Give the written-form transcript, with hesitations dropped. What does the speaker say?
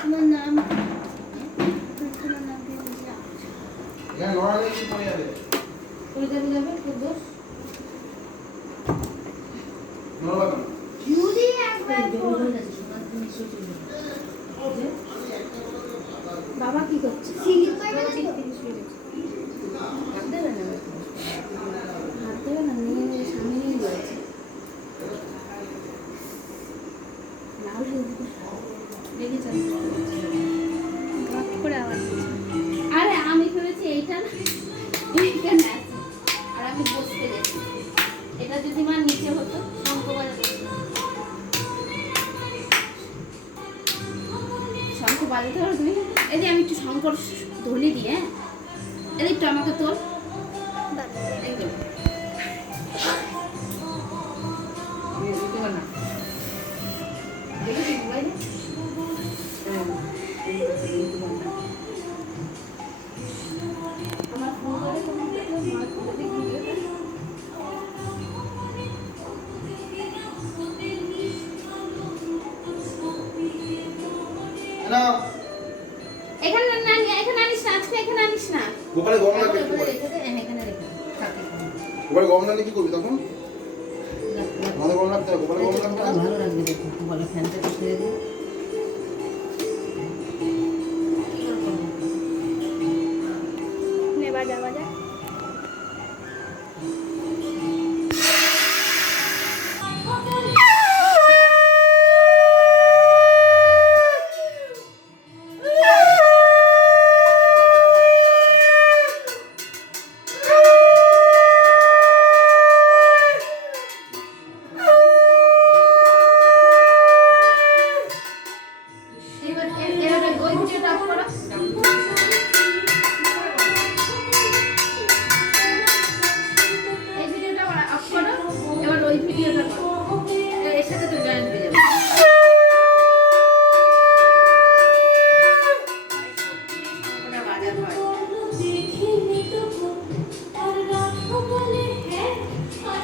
তোমার নাম নড়ালে কি পড়ে যাবে? পড়ে যাবে খুব দোষ। নড়বা কেন? যদি একবার বাবা কি করছে? স্লিপ করবে না তো? হাত দেবে না, হাত দেবে না, নিয়ে সামনে নিয়ে রয়েছে। লাল দেখে করে আওয়াজ দিচ্ছে। আরে আমি ভেবেছি এইটা না, এইটা না, আর আমি বসতে গেছি। এটা যদি মা নিচে হতো শঙ্খ বাজাতে, শঙ্খ বাজাতে পারো তুমি? এই যে আমি একটু শঙ্কর ধ্বনি দিই, হ্যাঁ এই একটু আমাকে তোল। একদম দেখেছি মোবাইলে। আমার ফোন করে তোমার মা কোথায় গিয়ে না এখানে না, এখানে আনিস না, আজকে এখানে আনিস না। গোপালে গরম লাগবে কি করে? রেখে দে, এখানে রেখে দে, থাকে। গোপালে গরম লাগলে কি করবি তখন? আমাদের গরম লাগতে হবে, গোপালে গরম লাগবে না। ভালো লাগবে দেখো, বলে ফ্যানটা ছেড়ে দিই।